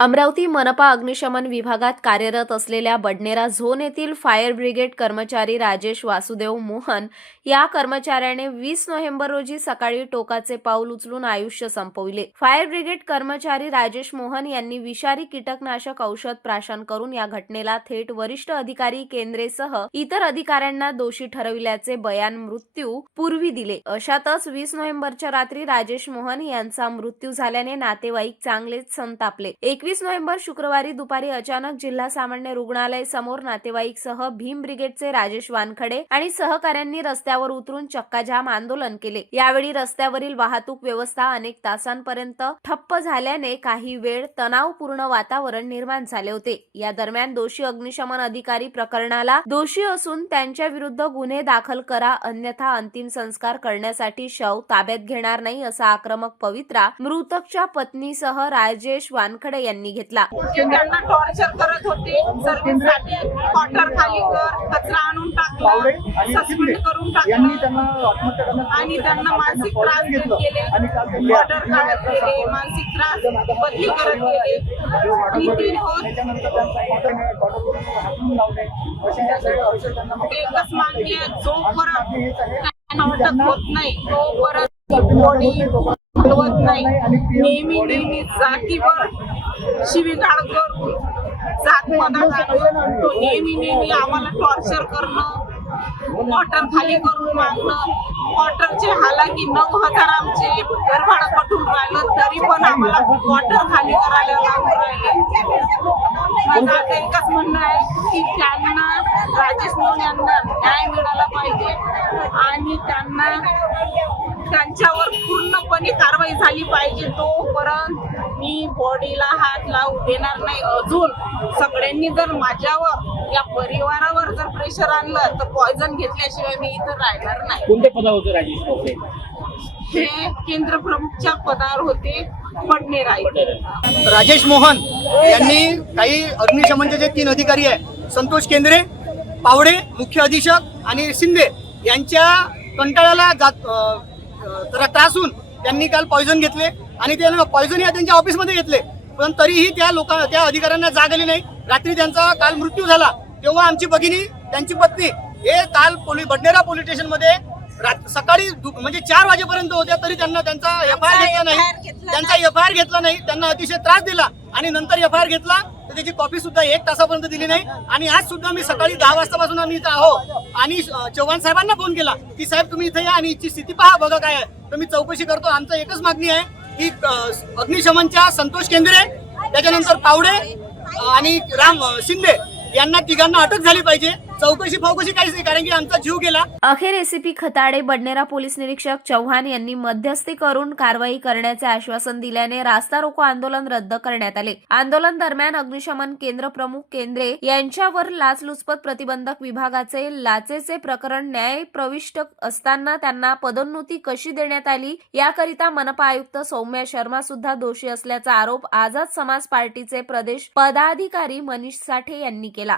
अमरावती मनपा अग्निशमन विभागात कार्यरत असलेल्या बडनेरा झोन येथील फायर ब्रिगेड कर्मचारी राजेश वासुदेव मोहन या कर्मचाऱ्याने वीस नोव्हेंबर रोजी सकाळी टोकाचे पाऊल उचलून आयुष्य संपविले. फायर ब्रिगेड कर्मचारी राजेश मोहन यांनी विषारी कीटकनाशक औषध प्राशन करून या घटनेला थेट वरिष्ठ अधिकारी केंद्रेसह इतर अधिकाऱ्यांना दोषी ठरविल्याचे बयान मृत्यू पूर्वी दिले. अशातच वीस नोव्हेंबरच्या रात्री राजेश मोहन यांचा मृत्यू झाल्याने नातेवाईक चांगलेच संतापले. एक एकवीस नोव्हेंबर शुक्रवारी दुपारी अचानक जिल्हा सामान्य रुग्णालय समोर नातेवाईक सह भीम ब्रिगेडचे राजेश वानखडे आणि सहकाऱ्यांनी रस्त्यावर उतरून चक्काजाम आंदोलन केले. यावेळी रस्त्यावरील वाहतूक व्यवस्था अनेक तासांपर्यंत ठप्प झाल्याने काही वेळ तणावपूर्ण वातावरण निर्माण झाले होते. या दरम्यान दोषी अग्निशमन अधिकारी प्रकरणाला दोषी असून त्यांच्या विरुद्ध गुन्हे दाखल करा अन्यथा अंतिम संस्कार करण्यासाठी शव ताब्यात घेणार नाही असा आक्रमक पवित्रा मृतकच्या पत्नीसह राजेश वानखडे यांनी घेतला. जे त्यांना टॉर्चर करत होते क्वार्टर खाली कर कचरा आणून टाकला सस्पेंड करून यांनी टाकला आणि त्यांना मानसिक त्रास देत गेले. काढत मानसिक त्रास बदली करत गेले. नितीन होत एकच मागणी आहे. त्यांना अटक होत नाही तोपर्यंत बॉडी हलवत नाही. नेहमी नेहमी जातीवर शिवीगाळ करून जातपदा घालून तो नेहमी नेहमी आम्हाला टॉर्चर करणं वॉटर खाली करून मागणं क्वार्टरचे हालाकी नऊ हजार आमचे घरभाडं पटून राहिलं तरी पण आम्हाला वॉटर खाली करायला लागून राहिले. माझं आता एकच म्हणणं आहे की त्यांना राजेश मोहन यांना न्याय मिळाला पाहिजे आणि त्यांना त्यांच्यावर पूर्णपणे कारवाई झाली पाहिजे तोपर्यंत मी बॉडीला हात लावू देणार नाही अजून. सगळ्यांनी जर माझ्यावर या परिवारावर जर प्रेशर आणलं तर पॉयझन घेतल्याशिवाय मी इथं राहणार नाही. कोणत्या पदावर होते राजेश भोसले हे केंद्र प्रमुखच्या पदावर होते पडणे राजेश मोहन यांनी काही अग्निशमनचे जे तीन अधिकारी आहे संतोष केंद्रे पावडे मुख्य अधीक्षक आणि शिंदे यांच्या कंटाळ्याला जात अं, अं, तर त्रासून त्यांनी काल पॉयझन घेतले. आणि ते पॉयझन या त्यांच्या ऑफिसमध्ये घेतले. पण तरीही त्या लोकां त्या अधिकाऱ्यांना जाग आली नाही. रात्री त्यांचा काल मृत्यू झाला. तेव्हा आमची भगिनी त्यांची पत्नी हे काल पोलीस बडनेरा पोलीस स्टेशनमध्ये सकाळी म्हणजे चार वाजेपर्यंत होत्या तरी त्यांना त्यांचा एफ आय घेतला नाही. त्यांचा एफ आय आर घेतला नाही. त्यांना अतिशय त्रास दिला. आणि नंतर एफ आय आर घेतला तर त्याची कॉपी सुद्धा एक तासापर्यंत दिली नाही. आणि आज सुद्धा मी सकाळी दहा वाजतापासून आम्ही इथं आहो. आणि चव्हाण साहेबांना फोन केला. की साहेब तुम्ही इथे या आणि हिची स्थिती पहा बघा काय आहे. तर मी चौकशी करतो. आमचं एकच मागणी आहे. की अग्निशमनच्या संतोष केंद्रे त्याच्यानंतर पावडे आणि राम शिंदे यांना तिघांना अटक झाली पाहिजे. चौकशी फौकशी काहीच नाही कारण की आमचा जीव गेला. अखेर एसीपी खताडे बडनेरा पोलीस निरीक्षक चव्हाण यांनी मध्यस्थी करून कारवाई करण्याचे आश्वासन दिल्याने रास्ता रोको आंदोलन रद्द करण्यात आले. आंदोलन दरम्यान अग्निशमन केंद्र प्रमुख केंद्रे यांच्यावर लाचलुचपत प्रतिबंधक विभागाचे लाचेचे प्रकरण न्याय प्रविष्ट असताना त्यांना पदोन्नती कशी देण्यात आली याकरिता मनपा आयुक्त सौम्या शर्मा सुद्धा दोषी असल्याचा आरोप आझाद समाज पार्टीचे प्रदेश पदाधिकारी मनीष साठे यांनी केला.